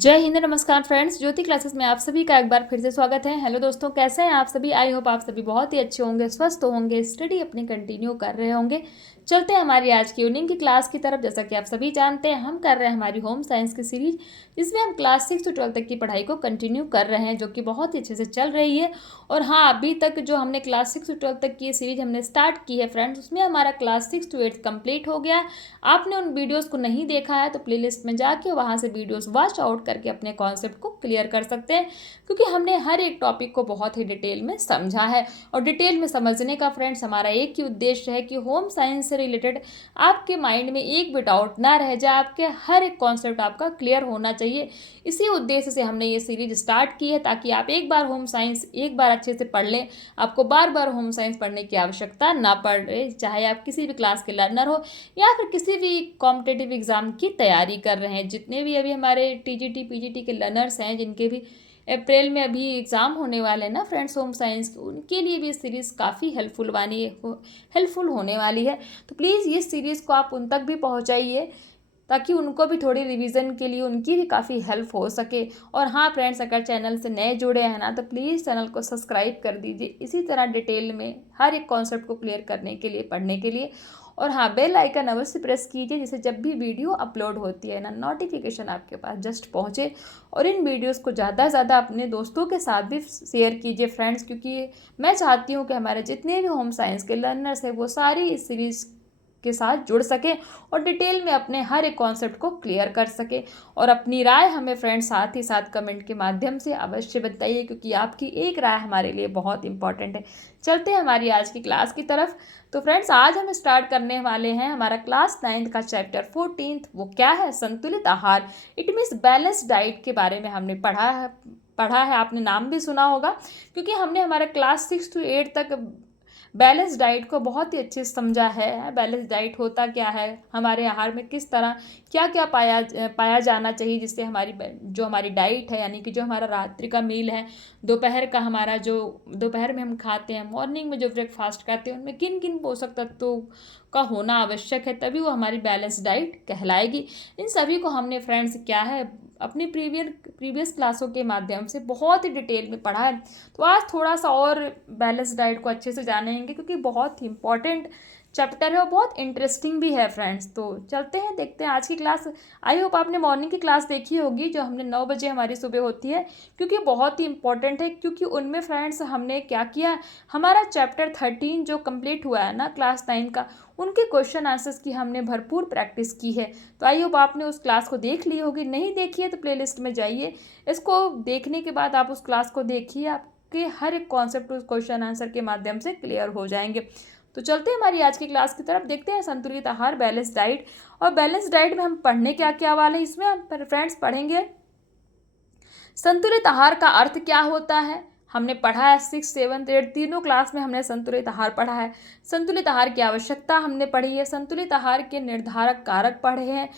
जय हिंद, नमस्कार फ्रेंड्स। ज्योति क्लासेस में आप सभी का एक बार फिर से स्वागत है। हेलो दोस्तों, कैसे हैं आप सभी? आई होप आप सभी बहुत ही अच्छे होंगे, स्वस्थ होंगे, स्टडी अपनी कंटिन्यू कर रहे होंगे। चलते हैं हमारी आज की इवनिंग की क्लास की तरफ। जैसा कि आप सभी जानते हैं, हम कर रहे हैं हमारी होम साइंस की सीरीज, जिसमें हम क्लास 6 से 12 तक की पढ़ाई को कंटिन्यू कर रहे हैं, जो कि बहुत ही अच्छे से चल रही है। और हाँ, अभी तक जो हमने क्लास 6 से 12 तक की ये सीरीज हमने स्टार्ट की है फ्रेंड्स, उसमें हमारा क्लास 6 to 8 कंप्लीट हो गया। आपने उन वीडियोज़ को नहीं देखा है तो प्लेलिस्ट में जाके वहाँ से वीडियोज़ वॉच आउट करके अपने कॉन्सेप्ट को क्लियर कर सकते हैं, क्योंकि हमने हर एक टॉपिक को बहुत ही डिटेल में समझा है। और डिटेल में समझने का फ्रेंड्स हमारा एक ही उद्देश्य है कि होम साइंस से रिलेटेड आपके माइंड में एक भी डाउट ना रह जाए, आपके हर एक कॉन्सेप्ट आपका क्लियर होना चाहिए। इसी उद्देश्य से हमने ये सीरीज स्टार्ट की है, ताकि आप एक बार होम साइंस एक बार अच्छे से पढ़ लें, आपको बार बार होम साइंस पढ़ने की आवश्यकता ना पड़े, चाहे आप किसी भी क्लास के लर्नर हो या फिर किसी भी कॉम्पिटेटिव एग्ज़ाम की तैयारी कर रहे हैं। जितने भी अभी हमारे टीजीटी पीजीटी के लर्नर्स हैं, जिनके भी अप्रैल में अभी एग्ज़ाम होने वाले हैं ना फ्रेंड्स होम साइंस के, उनके लिए भी ये सीरीज़ काफ़ी हेल्पफुल होने वाली है। तो प्लीज़ ये सीरीज़ को आप उन तक भी पहुँचाइए, ताकि उनको भी थोड़ी रिवीजन के लिए उनकी भी काफ़ी हेल्प हो सके। और हाँ फ्रेंड्स, अगर चैनल से नए जुड़े हैं ना, तो प्लीज़ चैनल को सब्सक्राइब कर दीजिए, इसी तरह डिटेल में हर एक कॉन्सेप्ट को क्लियर करने के लिए, पढ़ने के लिए। और हाँ, बेल आइकन अवश्य प्रेस कीजिए, जिससे जब भी वीडियो अपलोड होती है ना, नोटिफिकेशन आपके पास जस्ट पहुँचे। और इन वीडियोज़ को ज़्यादा से ज़्यादा अपने दोस्तों के साथ भी शेयर कीजिए फ्रेंड्स, क्योंकि मैं चाहती हूँ कि हमारे जितने भी होम साइंस के लर्नर्स हैं, वो सारी इस सीरीज़ के साथ जुड़ सके और डिटेल में अपने हर एक कॉन्सेप्ट को क्लियर कर सके। और अपनी राय हमें फ्रेंड्स साथ ही साथ कमेंट के माध्यम से अवश्य बताइए, क्योंकि आपकी एक राय हमारे लिए बहुत इंपॉर्टेंट है। चलते हैं हमारी आज की क्लास की तरफ। तो फ्रेंड्स, आज हम स्टार्ट करने वाले हैं हमारा क्लास 9 का चैप्टर 14। वो क्या है? संतुलित आहार। इट मीन्स बैलेंस डाइट के बारे में हमने पढ़ा है। आपने नाम भी सुना होगा, क्योंकि हमने हमारा क्लास 6 to 8 तक बैलेंस डाइट को बहुत ही अच्छे से समझा है। बैलेंस डाइट होता क्या है, हमारे आहार में किस तरह क्या क्या पाया जाना चाहिए, जिससे जो हमारी डाइट है, यानी कि जो हमारा रात्रि का मील है, दोपहर का हमारा जो दोपहर में हम खाते हैं, मॉर्निंग में जो ब्रेकफास्ट करते हैं, उनमें किन किन पोषक तत्वों का होना आवश्यक है, तभी वो हमारी बैलेंस डाइट कहलाएगी। इन सभी को हमने फ्रेंड्स क्या है, अपनी प्रीवियस क्लासों के माध्यम से बहुत ही डिटेल में पढ़ा है। तो आज थोड़ा सा और बैलेंस डाइट को अच्छे से जानेंगे, क्योंकि बहुत ही इंपॉर्टेंट चैप्टर है और बहुत इंटरेस्टिंग भी है फ्रेंड्स। तो चलते हैं, देखते हैं आज की क्लास। आई होप आपने मॉर्निंग की क्लास देखी होगी, जो हमने 9 बजे हमारी सुबह होती है, क्योंकि बहुत ही इंपॉर्टेंट है। क्योंकि उनमें फ्रेंड्स हमने क्या किया, हमारा चैप्टर 13 जो कंप्लीट हुआ है ना क्लास 9 का, उनके क्वेश्चन आंसर्स की हमने भरपूर प्रैक्टिस की है। तो आई होप आपने उस क्लास को देख ली होगी, नहीं देखी है तो प्लेलिस्ट में जाइए, इसको देखने के बाद आप उस क्लास को देखिए, आपके हर एक कॉन्सेप्ट उस क्वेश्चन आंसर के माध्यम से क्लियर हो जाएंगे। तो चलते हैं हमारी आज की क्लास की तरफ, देखते हैं संतुलित आहार, बैलेंस डाइट। और बैलेंस डाइट में हम पढ़ने क्या क्या वाले हैं, इसमें हम फ्रेंड्स पढ़ेंगे संतुलित आहार का अर्थ क्या होता है। हमने पढ़ा है 6, 7, 8 तीनों क्लास में हमने संतुलित आहार पढ़ा है। संतुलित आहार की आवश्यकता हमने पढ़ी है, संतुलित आहार के निर्धारक कारक पढ़े हैं,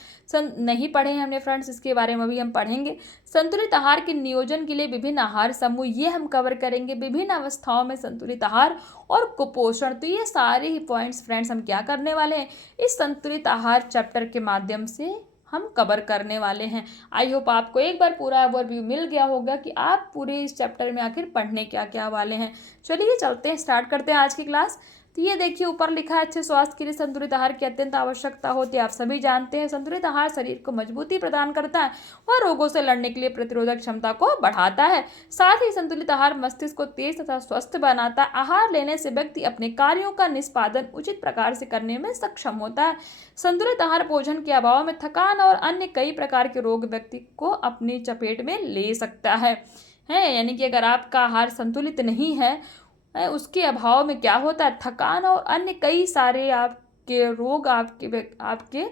नहीं पढ़े हैं हमने फ्रेंड्स, इसके बारे में भी हम पढ़ेंगे। संतुलित आहार के नियोजन के लिए विभिन्न आहार समूह, ये हम कवर करेंगे। विभिन्न अवस्थाओं में संतुलित आहार और कुपोषण, तो ये सारे ही पॉइंट्स फ्रेंड्स हम क्या करने वाले हैं, इस संतुलित आहार चैप्टर के माध्यम से हम कवर करने वाले हैं। आई होप आपको एक बार पूरा ओवरव्यू मिल गया होगा कि आप पूरे इस चैप्टर में आखिर पढ़ने क्या क्या वाले हैं। चलिए चलते हैं, स्टार्ट करते हैं आज की क्लास। तो ये देखिए, ऊपर लिखा है अच्छे स्वास्थ्य के लिए संतुलित आहार की अत्यंत आवश्यकता होती है। आप सभी जानते हैं, संतुलित आहार शरीर को मजबूती प्रदान करता है, वह रोगों से लड़ने के लिए प्रतिरोधक क्षमता को बढ़ाता है। साथ ही संतुलित आहार मस्तिष्क को तेज तथा स्वस्थ बनाता है। आहार लेने से व्यक्ति अपने कार्यों का निष्पादन उचित प्रकार से करने में सक्षम होता है। संतुलित आहार भोजन के अभाव में थकान और अन्य कई प्रकार के रोग व्यक्ति को अपनी चपेट में ले सकता है। यानी कि अगर आपका आहार संतुलित नहीं है, उसके अभाव में क्या होता है, थकान और अन्य कई सारे आपके रोग आपके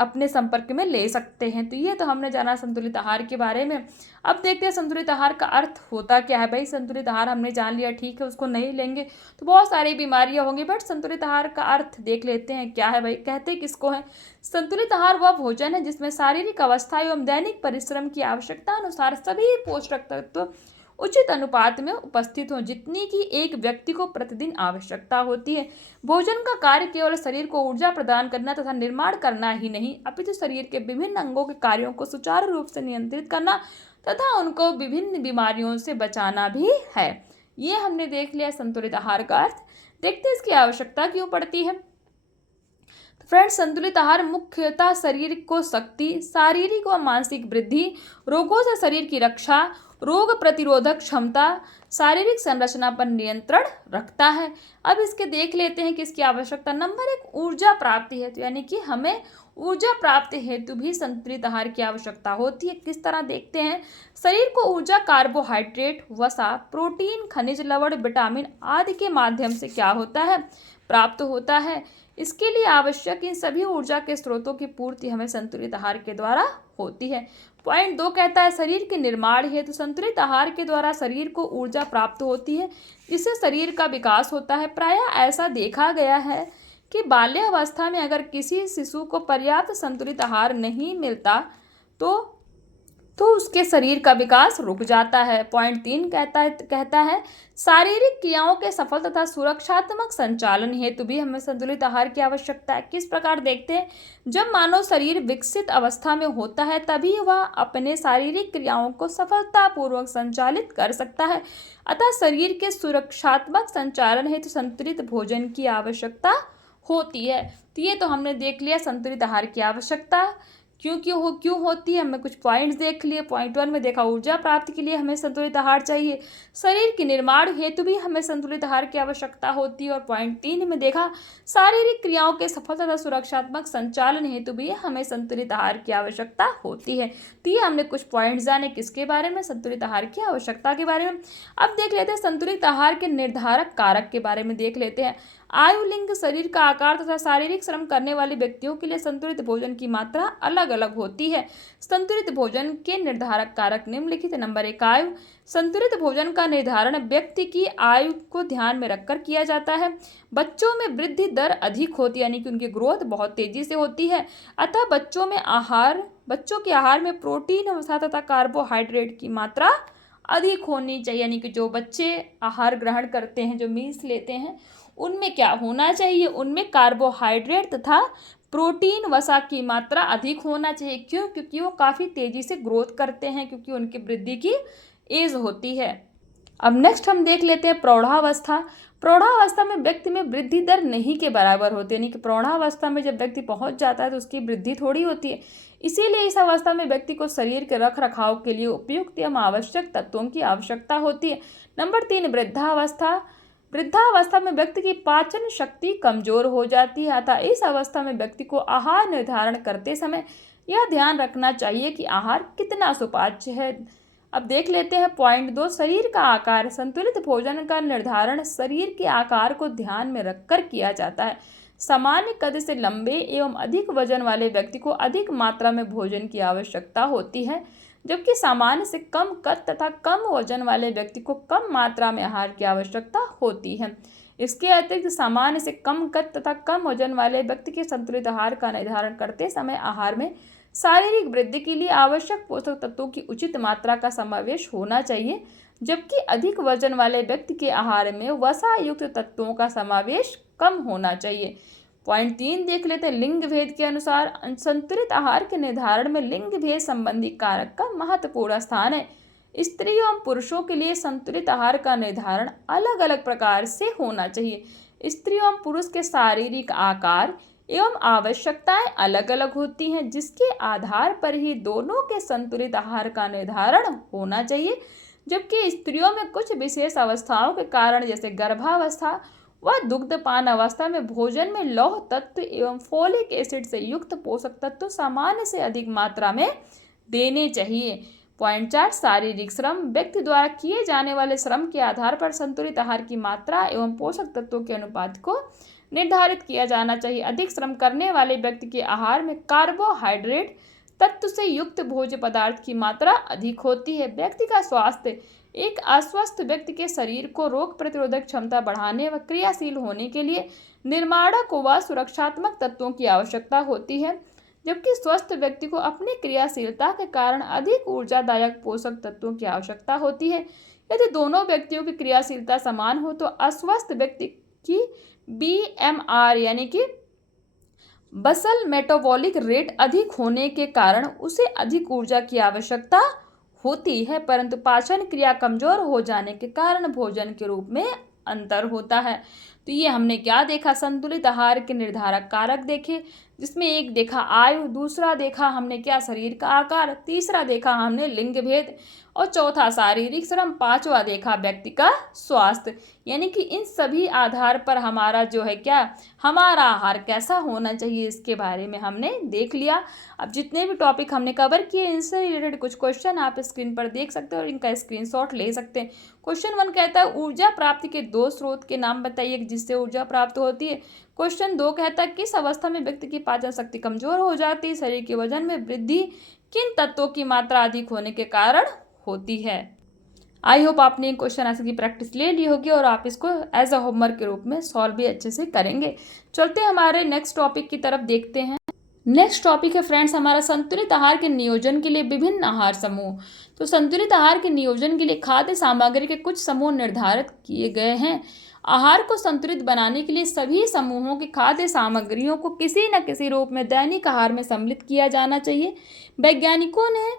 अपने संपर्क में ले सकते हैं। तो ये तो हमने जाना संतुलित आहार के बारे में। अब देखते हैं संतुलित आहार का अर्थ होता क्या है। भाई संतुलित आहार हमने जान लिया, ठीक है, उसको नहीं लेंगे तो बहुत सारी बीमारियां होंगी, बट संतुलित आहार का अर्थ देख लेते हैं क्या है। भाई कहते किसको है, संतुलित आहार वह भोजन है जिसमें शारीरिक अवस्था एवं दैनिक परिश्रम की आवश्यकता अनुसार सभी पोषक तत्व उचित अनुपात में उपस्थित हो, जितनी की एक व्यक्ति को प्रतिदिन आवश्यकता होती है। भोजन का कार्य केवल शरीर को ऊर्जा प्रदान करना तथा निर्माण करना ही नहीं, अपितु शरीर के विभिन्न अंगों के कार्यों को सुचारू रूप से नियंत्रित करना तथा उनको विभिन्न बीमारियों से बचाना भी है। ये हमने देख लिया संतुलित आहार का अर्थ। देखते हैं इसकी आवश्यकता क्यों पड़ती है। तो फ्रेंड्स, संतुलित आहार मुख्यतः शरीर को शक्ति, शारीरिक व मानसिक वृद्धि, रोगों से शरीर की रक्षा, रोग प्रतिरोधक क्षमता, शारीरिक संरचना पर नियंत्रण रखता है। अब इसके देख लेते हैं कि इसकी आवश्यकता। नंबर 1, ऊर्जा प्राप्ति हेतु, यानी कि हमें ऊर्जा प्राप्ति हेतु भी संतुलित आहार की आवश्यकता होती है। किस तरह देखते हैं। शरीर को ऊर्जा कार्बोहाइड्रेट, वसा, प्रोटीन, खनिज लवण, विटामिन आदि के माध्यम से क्या होता है, प्राप्त होता है। इसके लिए आवश्यक इन सभी ऊर्जा के स्रोतों की पूर्ति हमें संतुलित आहार के द्वारा होती है। पॉइंट 2 कहता है शरीर के निर्माण हेतु संतुलित आहार के द्वारा शरीर को ऊर्जा प्राप्त होती है, जिससे शरीर का विकास होता है। प्रायः ऐसा देखा गया है कि बाल्यावस्था में अगर किसी शिशु को पर्याप्त संतुलित आहार नहीं मिलता तो उसके शरीर का विकास रुक जाता है। पॉइंट 3 कहता है शारीरिक क्रियाओं के सफल तथा सुरक्षात्मक संचालन हेतु भी हमें संतुलित आहार की आवश्यकता है। किस प्रकार देखते हैं। जब मानव शरीर विकसित अवस्था में होता है तभी वह अपने शारीरिक क्रियाओं को सफलतापूर्वक संचालित कर सकता है। अतः शरीर के सुरक्षात्मक संचालन हेतु संतुलित भोजन की आवश्यकता होती है। तो ये तो हमने देख लिया संतुलित आहार की आवश्यकता क्यों होती है। हमने कुछ पॉइंट्स देख लिए। पॉइंट 1 में देखा ऊर्जा प्राप्ति के लिए हमें संतुलित आहार चाहिए, शरीर के निर्माण हेतु भी हमें संतुलित आहार की आवश्यकता होती है। और पॉइंट 3 में देखा शारीरिक क्रियाओं के सफल तथा सुरक्षात्मक संचालन हेतु भी हमें संतुलित आहार की आवश्यकता होती है। तो ये हमने कुछ पॉइंट्स जाने किसके बारे में, संतुलित आहार की आवश्यकता के बारे में। अब देख लेते हैं संतुलित आहार के निर्धारक कारक के बारे में देख लेते हैं। आयु, लिंग, शरीर का आकार तथा शारीरिक श्रम करने वाले व्यक्तियों के लिए संतुलित भोजन की मात्रा अलग अलग होती है। संतुलित भोजन के निर्धारक कारक निम्नलिखित। नंबर 1, आयु। संतुलित भोजन का निर्धारण व्यक्ति की आयु को ध्यान में रखकर किया जाता है। बच्चों में वृद्धि दर अधिक होती है, यानी कि उनकी ग्रोथ बहुत तेजी से होती है। अतः बच्चों के आहार में प्रोटीन, वसा तथा कार्बोहाइड्रेट की मात्रा अधिक होनी चाहिए। यानी कि जो बच्चे आहार ग्रहण करते हैं, जो मील्स लेते हैं, उनमें क्या होना चाहिए, उनमें कार्बोहाइड्रेट तथा प्रोटीन, वसा की मात्रा अधिक होना चाहिए। क्यों? क्योंकि वो काफ़ी तेज़ी से ग्रोथ करते हैं, क्योंकि उनकी वृद्धि की एज होती है। अब नेक्स्ट हम देख लेते हैं प्रौढ़ावस्था। प्रौढ़ावस्था में व्यक्ति में वृद्धि दर नहीं के बराबर होती है, यानी कि प्रौढ़ावस्था में जब व्यक्ति पहुंच जाता है तो उसकी वृद्धि थोड़ी होती है। इसीलिए इस अवस्था में व्यक्ति को शरीर के रख रखाव के लिए उपयुक्त एवं आवश्यक तत्वों की आवश्यकता होती है। नंबर 3, वृद्धावस्था। वृद्धावस्था में व्यक्ति की पाचन शक्ति कमजोर हो जाती है। अतः इस अवस्था में व्यक्ति को आहार निर्धारण करते समय यह ध्यान रखना चाहिए कि आहार कितना सुपाच्य है। अब देख लेते हैं पॉइंट 2, शरीर का आकार। संतुलित भोजन का निर्धारण शरीर के आकार को ध्यान में रखकर किया जाता है। सामान्य कद से लंबे एवं अधिक वजन वाले व्यक्ति को अधिक मात्रा में भोजन की आवश्यकता होती है, जबकि सामान्य से कम कद तथा कम वजन वाले व्यक्ति को कम मात्रा में आहार की आवश्यकता होती है। इसके अतिरिक्त सामान्य से कम कद तथा कम वजन वाले व्यक्ति के संतुलित आहार का निर्धारण करते समय आहार में शारीरिक वृद्धि के लिए आवश्यक पोषक तत्वों की उचित मात्रा का समावेश होना चाहिए, जबकि अधिक वजन वाले व्यक्ति के आहार में वसा युक्त तत्वों का समावेश कम होना चाहिए। पॉइंट 3 देख लेते हैं, लिंग भेद के अनुसार संतुलित आहार के निर्धारण में लिंग भेद संबंधी कारक का महत्वपूर्ण स्थान है। स्त्रियों एवं पुरुषों के लिए संतुलित आहार का निर्धारण अलग अलग प्रकार से होना चाहिए। स्त्रियों एवं पुरुष के शारीरिक आकार एवं आवश्यकताएं अलग अलग होती हैं, जिसके आधार पर ही दोनों के संतुलित आहार का निर्धारण होना चाहिए। जबकि स्त्रियों में कुछ विशेष अवस्थाओं के कारण, जैसे गर्भावस्था व दुग्धपान अवस्था में भोजन में लौह तत्व एवं फोलिक एसिड से युक्त पोषक तत्व सामान्य से अधिक मात्रा में देने चाहिए। पॉइंट 4, शारीरिक श्रम। व्यक्ति द्वारा किए जाने वाले श्रम के आधार पर संतुलित आहार की मात्रा एवं पोषक तत्वों के अनुपात को निर्धारित किया जाना चाहिए। अधिक श्रम करने वाले व्यक्ति के आहार में कार्बोहाइड्रेट तत्व से युक्त भोज्य पदार्थ की मात्रा अधिक होती है। व्यक्ति का स्वास्थ्य। एक अस्वस्थ व्यक्ति के शरीर को रोग प्रतिरोधक क्षमता बढ़ाने व क्रियाशील होने के लिए निर्माणक व सुरक्षात्मक तत्वों की आवश्यकता होती है, जबकि स्वस्थ व्यक्ति को अपनी क्रियाशीलता के कारण अधिक ऊर्जादायक पोषक तत्वों की आवश्यकता होती है। यदि दोनों व्यक्तियों की क्रियाशीलता समान हो तो अस्वस्थ व्यक्ति की BMR यानी कि बसल मेटाबॉलिक रेट अधिक होने के कारण उसे अधिक ऊर्जा की आवश्यकता होती है, परंतु पाचन क्रिया कमजोर हो जाने के कारण भोजन के रूप में अंतर होता है। तो ये हमने क्या देखा, संतुलित आहार के निर्धारक कारक देखे, जिसमें एक देखा आयु, दूसरा देखा हमने क्या शरीर का आकार, तीसरा देखा हमने लिंग भेद और चौथा शारीरिक श्रम, पांचवा देखा व्यक्ति का स्वास्थ्य। यानी कि इन सभी आधार पर हमारा जो है क्या, हमारा आहार कैसा होना चाहिए इसके बारे में हमने देख लिया। अब जितने भी टॉपिक हमने कवर किए इनसे रिलेटेड कुछ क्वेश्चन आप स्क्रीन पर देख सकते हो और इनका स्क्रीनशॉट ले सकते हैं। क्वेश्चन 1 कहता है ऊर्जा प्राप्ति के 2 स्रोत के नाम बताइए जिससे ऊर्जा प्राप्त होती है। क्वेश्चन 2 कहता है किस अवस्था में व्यक्ति की पाचन शक्ति कमजोर हो जाती है, शरीर के वजन में वृद्धि किन तत्वों की मात्रा अधिक होने के कारण होती है। आई होप आपने क्वेश्चन आंसर की प्रैक्टिस ले ली होगी और आप इसको एज अ होमवर्क के रूप में सॉल्व भी अच्छे से करेंगे। चलते हमारे नेक्स्ट टॉपिक की तरफ देखते हैं। नेक्स्ट टॉपिक है फ्रेंड्स हमारा संतुलित आहार के नियोजन के लिए विभिन्न आहार समूह। तो संतुलित आहार के नियोजन के लिए खाद्य सामग्री के कुछ समूह निर्धारित किए गए हैं। आहार को संतुलित बनाने के लिए सभी समूहों की खाद्य सामग्रियों को किसी न किसी रूप में दैनिक आहार में सम्मिलित किया जाना चाहिए। वैज्ञानिकों ने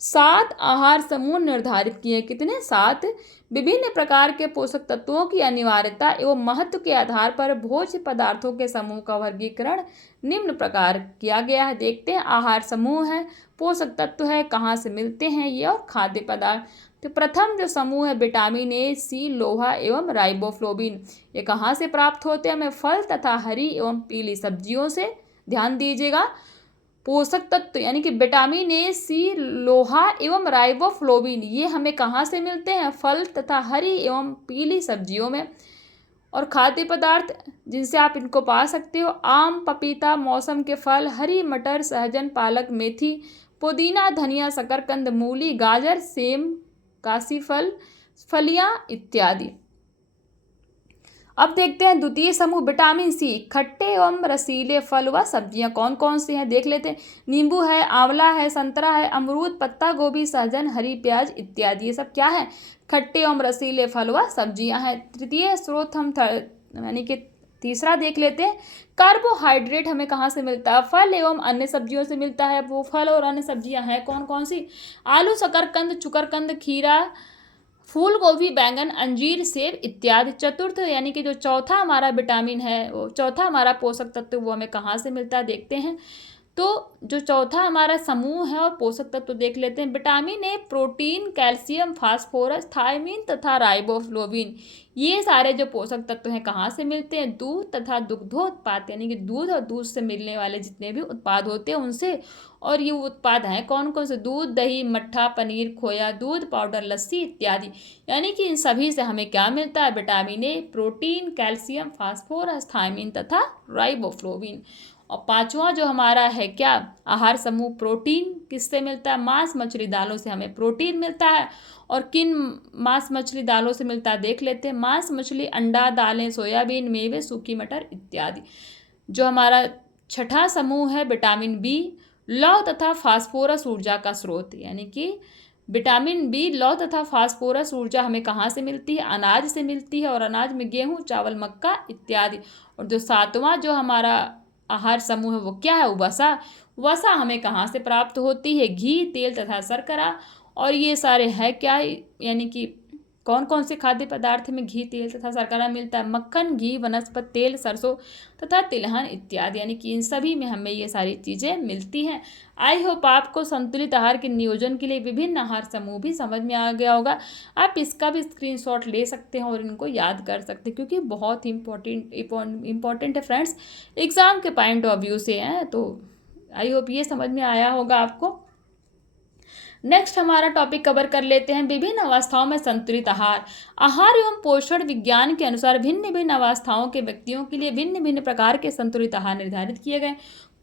7 आहार समूह निर्धारित किए। कितने? 7। विभिन्न प्रकार के पोषक तत्वों की अनिवार्यता एवं महत्व के आधार पर भोज्य पदार्थों के समूह का वर्गीकरण निम्न प्रकार किया गया है। देखते हैं आहार समूह है, पोषक तत्व है, कहाँ से मिलते हैं ये, और खाद्य पदार्थ। तो प्रथम जो समूह है विटामिन ए, सी, लोहा एवं राइबोफ्लोबिन, ये कहाँ से प्राप्त होते हैं? हमें फल तथा हरी एवं पीली सब्जियों से। ध्यान दीजिएगा, पोषक तत्व यानी कि विटामिन ए, सी, लोहा एवं राइबोफ्लोबिन ये हमें कहाँ से मिलते हैं? फल तथा हरी एवं पीली सब्जियों में। और खाद्य पदार्थ जिनसे आप इनको पा सकते हो, आम, पपीता, मौसम के फल, हरी मटर, सहजन, पालक, मेथी, पुदीना, धनिया, शकरकंद, मूली, गाजर, सेम, काशीफल, फलियां इत्यादि। अब देखते हैं द्वितीय समूह विटामिन सी, खट्टे एवं रसीले फल व सब्जियां कौन कौन सी हैं देख लेते हैं। नींबू है, आंवला है, संतरा है, अमरूद, पत्ता गोभी, सहजन, हरी प्याज इत्यादि। ये सब क्या है? खट्टे एवं रसीले फल व सब्जियां हैं। तृतीय स्रोत हम यानी कि तीसरा देख लेते हैं। कार्बोहाइड्रेट हमें कहाँ से मिलता है? फल एवं अन्य सब्जियों से मिलता है। वो फल और अन्य सब्जियां हैं कौन कौन सी? आलू, शकरकंद, चुकरकंद, खीरा, फूल गोभी, बैंगन, अंजीर, सेब इत्यादि। चतुर्थ यानी कि जो चौथा हमारा विटामिन है, वो चौथा हमारा पोषक तत्व वो हमें कहाँ से मिलता है देखते हैं। तो जो चौथा हमारा समूह है और पोषक तत्व देख लेते हैं। Vitamin A protein, calcium, phosphorus, thiamine तथा राइबोफ्लोबिन, ये सारे जो पोषक तत्व हैं कहाँ से मिलते हैं? दूध तथा दुग्धोत्पाद यानी कि दूध और दूध से मिलने वाले जितने भी उत्पाद होते हैं उनसे। और ये उत्पाद हैं कौन कौन से? दूध, दही, मट्ठा, पनीर, खोया, दूध पाउडर, लस्सी इत्यादि। यानी कि इन सभी से हमें क्या मिलता है? Vitamin A, protein, calcium, phosphorus, thiamine तथा राइबोफ्लोबिन। और पांचवा जो हमारा है क्या आहार समूह, प्रोटीन किससे मिलता है? मांस, मछली, दालों से हमें प्रोटीन मिलता है। और किन मांस, मछली, दालों से मिलता है देख लेते हैं। मांस, मछली, अंडा, दालें, सोयाबीन, मेवे, सूखी मटर इत्यादि। जो हमारा छठा समूह है विटामिन बी, लौह तथा फास्फोरस ऊर्जा का स्रोत, यानी कि विटामिन बी, लौह तथा फास्फोरस ऊर्जा हमें कहाँ से मिलती है? अनाज से मिलती है। और अनाज में गेहूँ, चावल, मक्का इत्यादि। और जो सातवां जो हमारा आहार समूह है वो क्या है? वसा। वसा हमें कहाँ से प्राप्त होती है? घी, तेल तथा शर्करा। और ये सारे है क्या, यानी कि कौन कौन से खाद्य पदार्थ में घी, तेल तथा शर्करा मिलता है? मक्खन, घी, वनस्पति तेल, सरसों तथा तिलहन इत्यादि। यानी कि इन सभी में हमें ये सारी चीज़ें मिलती हैं। आई होप आपको संतुलित आहार के नियोजन के लिए विभिन्न आहार समूह भी समझ में आ गया होगा। आप इसका भी स्क्रीनशॉट ले सकते हैं और इनको याद कर सकते हैं क्योंकि बहुत ही इम्पॉर्टेंट है फ्रेंड्स, एग्ज़ाम के पॉइंट ऑफ व्यू से हैं। तो आई होप ये समझ में आया होगा आपको। नेक्स्ट हमारा टॉपिक कवर कर लेते हैं विभिन्न अवस्थाओं में संतुलित आहार। आहार एवं पोषण विज्ञान के अनुसार भिन्न भिन्न अवस्थाओं के व्यक्तियों के लिए भिन्न भिन्न प्रकार के संतुलित आहार निर्धारित किए गए।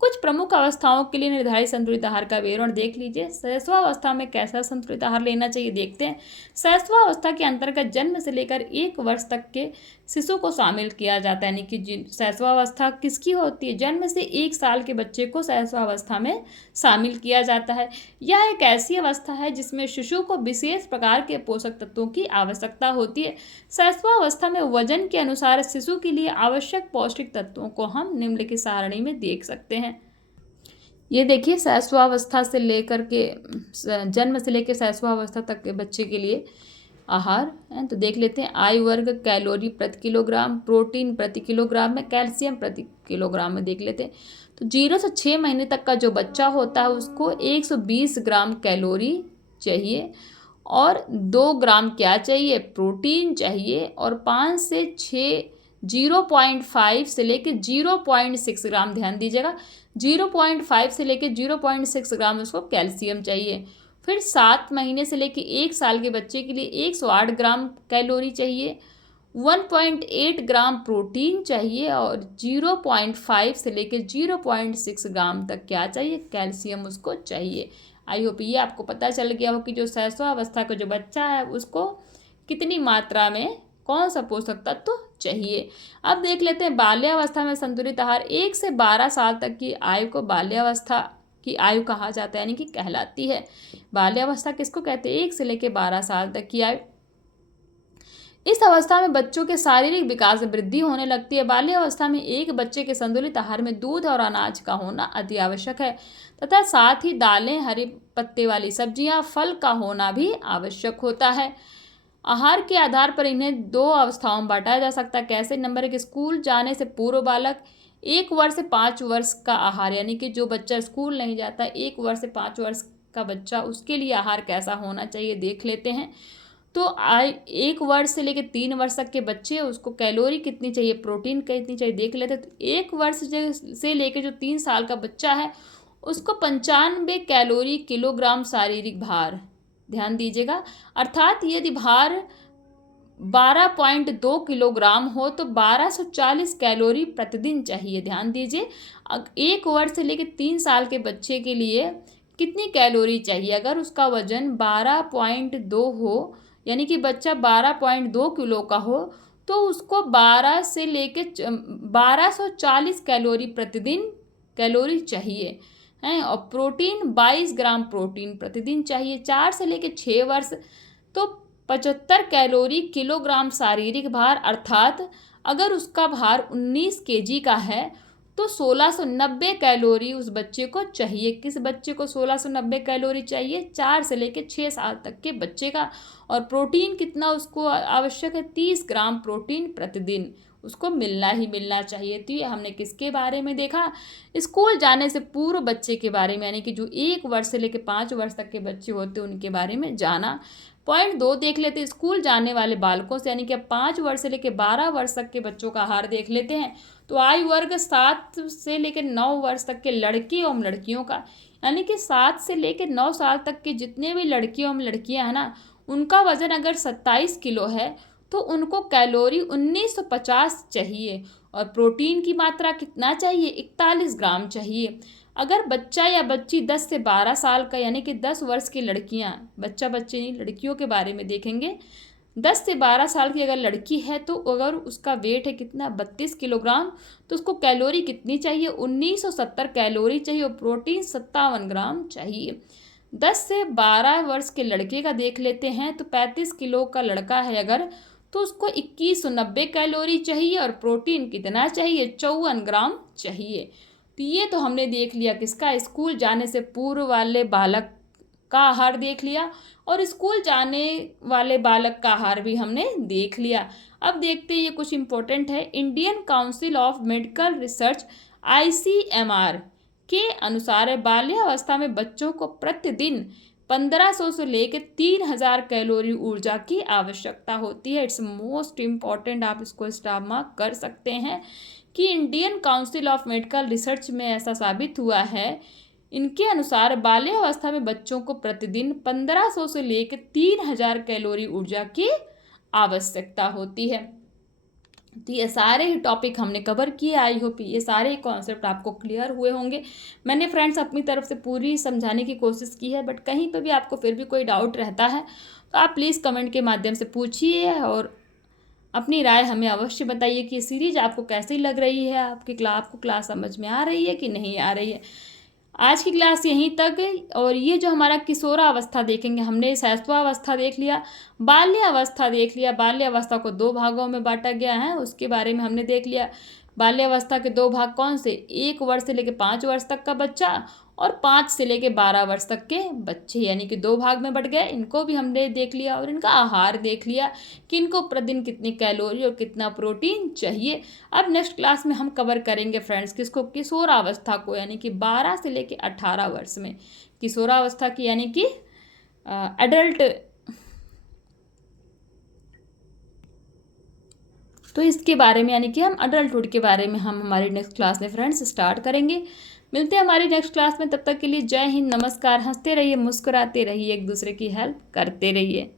कुछ प्रमुख अवस्थाओं के लिए निर्धारित संतुलित आहार का विवरण देख लीजिए। शैशवावस्था में कैसा संतुलित आहार लेना चाहिए देखते हैं। शैशवावस्था के अंतर्गत जन्म से लेकर 1 वर्ष तक के शिशु को शामिल किया जाता है, यानी कि शैशवावस्था किसकी होती है? जन्म से 1 साल के बच्चे को शैशवावस्था में शामिल किया जाता है। यह एक ऐसी अवस्था है जिसमें शिशु को विशेष प्रकार के पोषक तत्वों की आवश्यकता होती है। शैशवावस्था में वजन के अनुसार शिशु के लिए आवश्यक पौष्टिक तत्वों को हम निम्नलिखित सारणी में देख सकते हैं। ये देखिए, शैशवावस्था से लेकर के जन्म से लेकर शैशवावस्था तक के बच्चे के लिए आहार है, तो देख लेते हैं। आयु वर्ग कैलोरी प्रति किलोग्राम, प्रोटीन प्रति किलोग्राम में, कैल्शियम प्रति किलोग्राम में देख लेते हैं। तो 0 से 6 महीने तक का जो बच्चा होता है उसको 120 ग्राम कैलोरी चाहिए और 2 ग्राम क्या चाहिए? प्रोटीन चाहिए और 5 से 6 0.5 से लेकर 0.6 ग्राम, ध्यान दीजिएगा, 0.5 से लेकर 0.6 ग्राम उसको कैल्शियम चाहिए। फिर 7 महीने से लेकर 1 साल के बच्चे के लिए 108 ग्राम कैलोरी चाहिए, 1.8 ग्राम प्रोटीन चाहिए और 0.5 से लेकर 0.6 ग्राम तक क्या चाहिए? कैल्शियम उसको चाहिए। आई होप ये आपको पता चल गया हो कि जो शैशवावस्था का जो बच्चा है उसको कितनी मात्रा में कौन सा पोषक तत्व चाहिए। अब देख लेते हैं बाल्यावस्था में संतुलित आहार। 1 से 12 साल तक की आयु को बाल्यावस्था की आयु कहा जाता है, यानी कि कहलाती है। बाल्यावस्था किसको कहते हैं? 1 से लेकर 12 साल तक की आयु। इस अवस्था में बच्चों के शारीरिक विकास में वृद्धि होने लगती है। बाल्यावस्था में एक बच्चे के संतुलित आहार में दूध और अनाज का होना अति आवश्यक है तथा साथ ही दालें, हरे पत्ते वाली सब्जियां, फल का होना भी आवश्यक होता है। आहार के आधार पर इन्हें 2 अवस्थाओं में बांटा जा सकता है। कैसे? नंबर 1, स्कूल जाने से पूर्व बालक 1 वर्ष से 5 वर्ष का आहार, यानी कि जो बच्चा स्कूल नहीं जाता 1 वर्ष से 5 वर्ष का बच्चा, उसके लिए आहार कैसा होना चाहिए देख लेते हैं। तो 1 वर्ष से लेकर 3 वर्ष तक के बच्चे, उसको कैलोरी कितनी चाहिए, प्रोटीन कितनी चाहिए देख लेते हैं। तो 1 वर्ष से लेकर जो 3 साल का बच्चा है उसको 95 कैलोरी किलोग्राम शारीरिक भार, ध्यान दीजिएगा, अर्थात यदि भार 12.2 किलोग्राम हो तो 1240 कैलोरी प्रतिदिन चाहिए। ध्यान दीजिए, 1 वर्ष से लेकर 3 साल के बच्चे के लिए कितनी कैलोरी चाहिए? अगर उसका वजन 12.2 हो, यानी कि बच्चा 12.2 किलो का हो, तो उसको 12 से लेकर 1240 कैलोरी प्रतिदिन कैलोरी चाहिए हैं। और प्रोटीन 22 ग्राम प्रोटीन प्रतिदिन चाहिए। 4 से लेकर 6 वर्ष तो 75 कैलोरी किलोग्राम शारीरिक भार, अर्थात अगर उसका भार 19 केजी का है तो 1690 कैलोरी उस बच्चे को चाहिए। किस बच्चे को 1690 कैलोरी चाहिए? 4 से लेकर 6 साल तक के बच्चे का। और प्रोटीन कितना उसको आवश्यक है? 30 ग्राम प्रोटीन प्रतिदिन उसको मिलना ही मिलना चाहिए। तो ये हमने किसके बारे में देखा? स्कूल जाने से पूर्व बच्चे के बारे में, यानी कि जो 1 वर्ष से लेकर 5 वर्ष तक के बच्चे होते हैं उनके बारे में जाना। पॉइंट 2 देख लेते हैं, स्कूल जाने वाले बालकों से, यानी कि 5 वर्ष से लेकर 12 वर्ष तक के बच्चों का आहार देख लेते हैं। तो आयु वर्ग 7 से लेकर 9 वर्ष तक के लड़के एवं लड़कियों का, यानी कि 7 से लेकर 9 साल तक के जितने भी लड़के एवं लड़कियां हैं ना, उनका वजन अगर 27 किलो है तो उनको कैलोरी 1950 चाहिए और प्रोटीन की मात्रा कितना चाहिए? 41 ग्राम चाहिए। अगर बच्चा या बच्ची 10 से 12 साल का, यानी कि 10 वर्ष की लड़कियां, बच्चा बच्चे नहीं लड़कियों के बारे में देखेंगे, 10 से 12 साल की अगर लड़की है तो अगर उसका वेट है कितना? 32 किलोग्राम, तो उसको कैलोरी कितनी चाहिए? 1970 कैलोरी चाहिए और प्रोटीन 57 ग्राम चाहिए। 10 से 12 वर्ष के लड़के का देख लेते हैं, तो 35 किलो का लड़का है अगर, तो उसको 2190 कैलोरी चाहिए और प्रोटीन कितना चाहिए? 54 ग्राम चाहिए। तो ये तो हमने देख लिया किसका? स्कूल जाने से पूर्व वाले बालक का आहार देख लिया और स्कूल जाने वाले बालक का आहार भी हमने देख लिया। अब देखते हैं ये कुछ इंपॉर्टेंट है। Indian council of medical research ICMR के अनुसार बाल्यावस्था में बच्चों को प्रतिदिन 1500 से लेकर 3000 कैलोरी ऊर्जा की आवश्यकता होती है। इट्स मोस्ट इम्पॉर्टेंट, आप इसको स्टार मार्क कर सकते हैं कि Indian council of medical research में ऐसा साबित हुआ है। इनके अनुसार बाल्यावस्था में बच्चों को प्रतिदिन 1500 से लेकर 3000 कैलोरी ऊर्जा की आवश्यकता होती है। तो ये सारे ही टॉपिक हमने कवर किए। आई होप ये सारे कॉन्सेप्ट आपको क्लियर हुए होंगे। मैंने फ्रेंड्स अपनी तरफ से पूरी समझाने की कोशिश की है, बट कहीं पे भी आपको फिर भी कोई डाउट रहता है तो आप प्लीज़ कमेंट के माध्यम से पूछिए और अपनी राय हमें अवश्य बताइए कि ये सीरीज आपको कैसी लग रही है, आपको क्लास समझ में आ रही है कि नहीं आ रही है। आज की क्लास यहीं तक। और ये जो हमारा किशोरावस्था देखेंगे, हमने शैशवावस्था देख लिया, बाल्यावस्था देख लिया। बाल्यावस्था को 2 भागों में बांटा गया है, उसके बारे में हमने देख लिया। बाल्यावस्था के 2 भाग कौन से, 1 वर्ष से लेकर 5 वर्ष तक का बच्चा और 5 से लेकर 12 वर्ष तक के बच्चे, यानी कि 2 भाग में बट गए। इनको भी हमने देख लिया और इनका आहार देख लिया कि इनको प्रतिदिन कितनी कैलोरी और कितना प्रोटीन चाहिए। अब नेक्स्ट क्लास में हम कवर करेंगे फ्रेंड्स किसको, किशोरावस्था को, यानी कि 12 से लेकर 18 वर्ष में किशोरावस्था की, यानी कि एडल्ट। तो इसके बारे में, यानी कि हम अडल्टहुड के बारे में हम हमारी नेक्स्ट क्लास में फ्रेंड्स स्टार्ट करेंगे। मिलते हैं हमारी नेक्स्ट क्लास में, तब तक के लिए जय हिंद, नमस्कार। हंसते रहिए, मुस्कुराते रहिए, एक दूसरे की हेल्प करते रहिए।